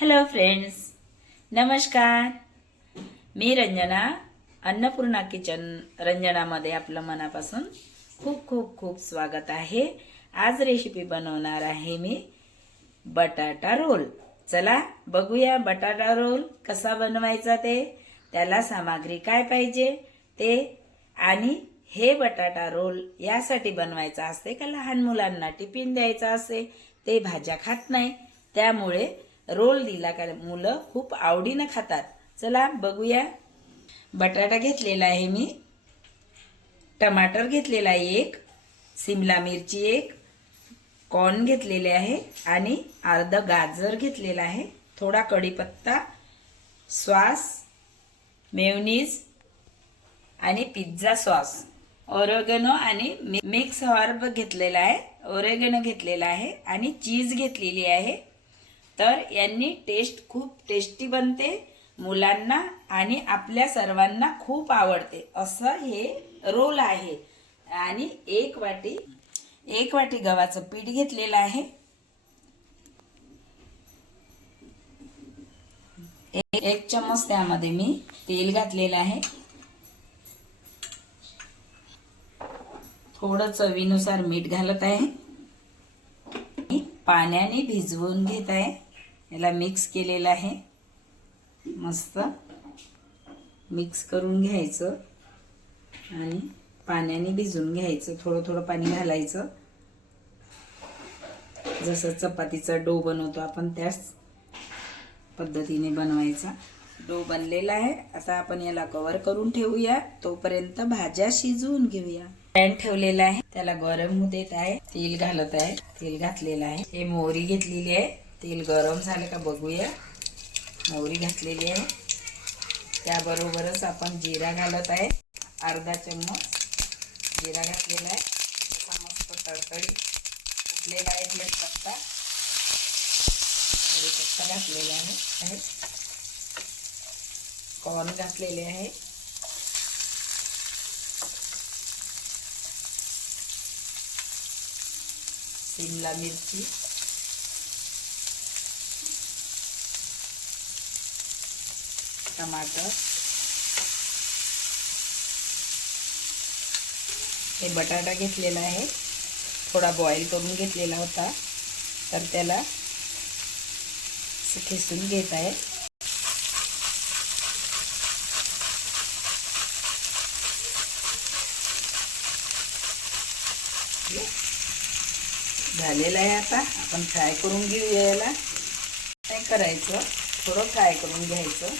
Hello friends नमस्कार. मी Ranjana Annapurna kitchen रंजनामध्ये आपलं मनापासून खूप खूप खूप स्वागत आहे. आज रेसिपी बनवणार आहे मी बटाटा रोल. चला बघूया बटाटा रोल कसा बनवायचा ते त्याला सामग्री काय पाहिजे ते आणि हे बटाटा रोल यासाठी बनवायचा असते का लहान मुलांना टिफिन द्यायचा असते ते भाज्या खात नाही. त्यामुळे रोल दिला. का मुलं खूप आवडीनं खातात. चला बघूया. बटाटा घेतलेला आहे मी. टमाटर घेतलेला आहे एक. सिमला मिरची एक. कॉर्न घेतलेले आहे. आणि अर्ध गाजर घेतलेला आहे. थोडा कढीपत्ता सॉस मेवनीज आणि पिझ्झा सॉस. ओरेगनो आणि मिक्स हर्ब घेतलेला आहे. ओरेगनो घेतलेला आहे. आणि चीज घेतलेली आहे. तर यांनी टेस्ट खूप टेस्टी बनते मुलांना आणि आपल्या सर्वांना खूप आवडते. असं हे रोल आहे. आणि एक वाटी एक वाटी गव्हाचं पीठ घेतलेलं आहे. एक चमच त्यामध्ये मी तेल घातलेलं आहे. थोडं चवीनुसार मीठ घालत आहे. पाण्याने भिजवून घेत आहे. याला मिक्स केलेलं आहे. मस्त. मिक्स करून घ्यायचं. आणि पाण्याने भिजवून घ्यायचं. थोडं थोडं पाणी घालायचं. जसं चपातीचा डो बनवतो आपण त्याच पद्धतीने बनवायचा. डो बनलेला आहे. आता आपण याला कव्हर करून ठेवूया. तोपर्यंत भाज्या शिजवून घेऊया. पॅन ठेवलेला आहे. त्याला गरम देत आहे. तेल घालत आहे. तेल घातलेलं आहे. हे मोहरी घेतलेली आहे. तेल गरम झालं का बघूया. मोहरी घातलेली आहे. त्याबरोबरच आपण जिरा घालत आहे. अर्धा चम्मच जिरा घातलेला आहे. असा मस्त तडतडी फुटलेला आहे पत्ता कढीपत्ता घातलेला आहे. आहे. कॉर्न घातलेले आहे. शिमला मिरची. टमाटर. हे बटाटा घेतलेला आहे. थोडा बॉईल करून घेतलेला होता. तर त्याला खिसून घेत आहे. झालेलं आहे आता. आपण फ्राय करून घेऊया याला. काय करायचं? थोडं फ्राय करून घ्यायचं.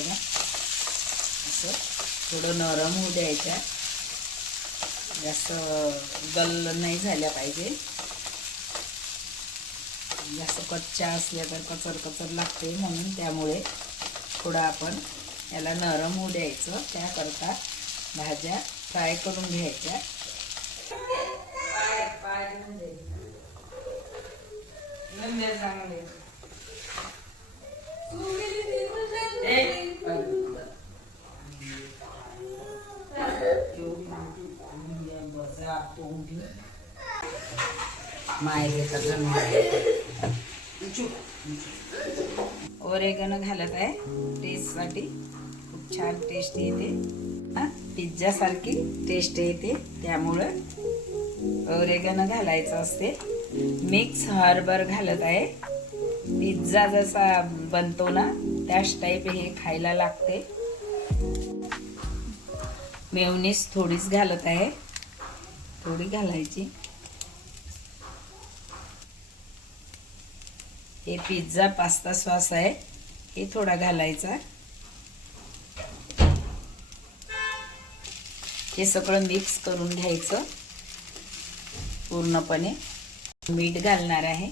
बघा. असं थोडं नरम होऊ द्यायच्या जास्त गल नाही झाल्या पाहिजे. जास्त कच्च्या असल्या तर कचर कचर लागते म्हणून त्यामुळे थोडं आपण याला नरम होऊ द्यायचं. त्याकरता भाज्या फ्राय करून घ्यायच्या. ओरेगन घालत आहे. टेस्टसाठी खूप छान टेस्ट येते. हा पिझ्झा सारखी टेस्ट येते. त्यामुळं ओरेगन घालायचं असते. मिक्स हर्बर घालत आहे. पिझ्झा जसा बनतो ना त्याच टाईप हे खायला लागते. मेवनीस थोडीच घालत आहे. थोडी घालायची. हे पिझ्झा पास्ता सॉस आहे. हे थोडा घालायचा. हे सगळं मिक्स करून घ्यायचं. पूर्णपणे. मीठ घालणार आहे.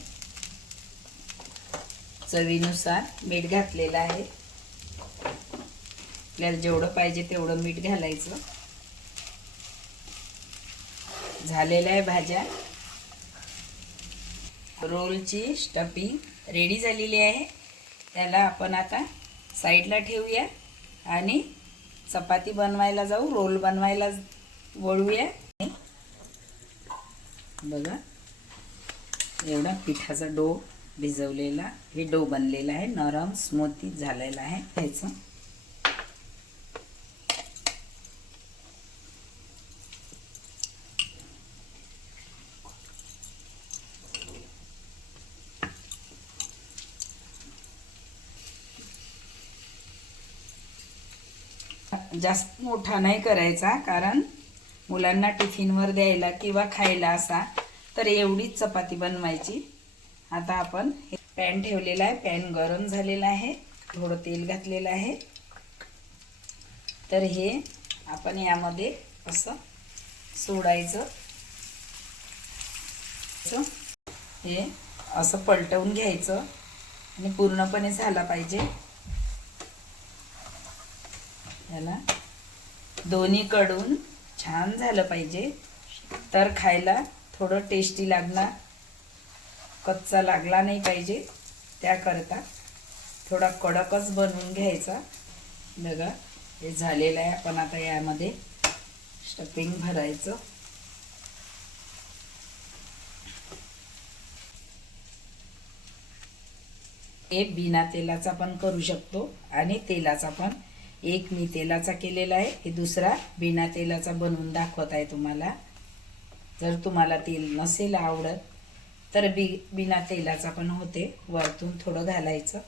चवीनुसार मीठ घातलेलं आहे. आपल्याला जेवढं पाहिजे तेवढं मीठ घालायचं. झालेल्या आहे भाज्या. रोलची स्टफिंग रेडी झालेली आहे. त्याला आपण आता साईडला ठेवूया आणि चपाती बनवायला जाऊ रोल बनवायला वळूया. बघा एवढा पिठाचा डो भिजवलेला हे डो बनलेला आहे नरम स्मूथी झालेला आहे. त्याचं जास्त मोठा नाही करायचा कारण मुलांना टिफिनवर द्यायला किंवा खायला असा तर एवढीच चपाती बनवायची. आता आपण हे पॅन ठेवलेला आहे. पॅन गरम झालेला आहे. थोडं तेल घातलेलं आहे. तर हे आपण यामध्ये असं सोडायचं. हे असं पलटवून घ्यायचं. आणि पूर्णपणे झाला पाहिजे. याला दोन्हीकडून छान झालं पाहिजे. तर खायला थोडं टेस्टी लागणार. कच्चा लागला नाही पाहिजे. त्याकरता थोडा कडकच बनवून घ्यायचा. बघा हे झालेलं आहे आपण आता यामध्ये. स्टफिंग भरायचं. हे बिना तेलाचा पण करू शकतो आणि तेलाचा पण एक मी तेलाचा केलेला आहे हे दुसरा बिना तेलाचा बनवून दाखवत आहे तुम्हाला. जर तुम्हाला तेल नसेल आवडत तर बी बिना तेलाचा पण होते. वरतून थोडं घालायचं.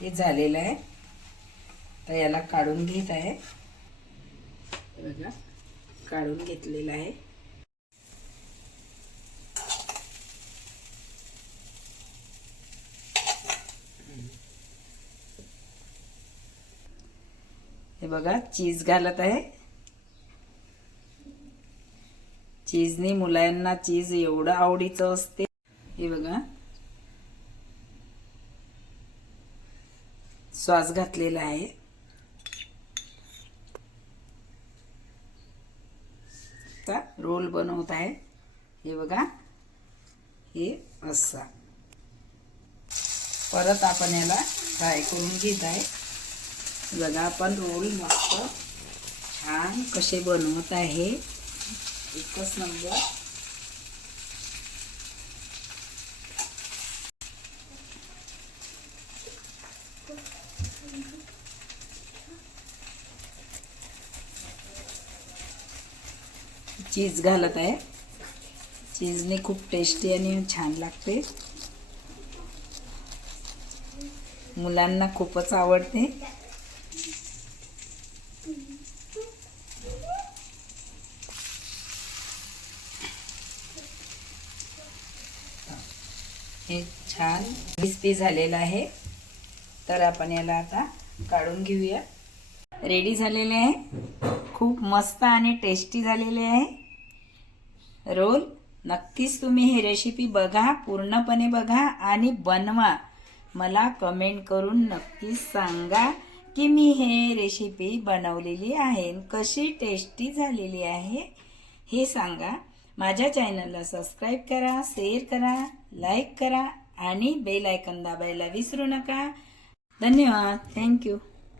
हे झालेलं आहे. तर याला काढून घेत आहे. बघा काढून घेतलेला आहे. हे बघा चीज घालत आहे. चीजने मुलांना चीज एवढं आवडीचं असते. हे बघा. श्वास घातलेला आहे. रोल बनवत आहे. हे बघा. हे असा. परत आपण याला फ्राय करून घेत आहे. बघा आपण रोल मस्त छान कसे बनवत आहे. एकच नंबर चीज घालत आहे. चीजने खूप टेस्टी आणि छान लागते. मुलांना खूपच आवडते. हे छान क्रिस्पी झालेलं आहे. तर आपण याला आता काढून घेऊया. रेडी झालेले आहे. खूप मस्त आणि टेस्टी झालेले आहे. रोल. नक्कीच तुम्ही ही रेसिपी बघा पूर्णपणे बघा आणि बनवा. मला कमेंट करून नक्कीच सांगा की मी हे रेसिपी बनवलेली आहे कशी टेस्टी झालेली आहे हे सांगा. माझ्या चॅनलला सबस्क्राईब करा शेअर करा लाईक करा आणि बेल आयकन दाबायला विसरू नका. धन्यवाद. थँक्यू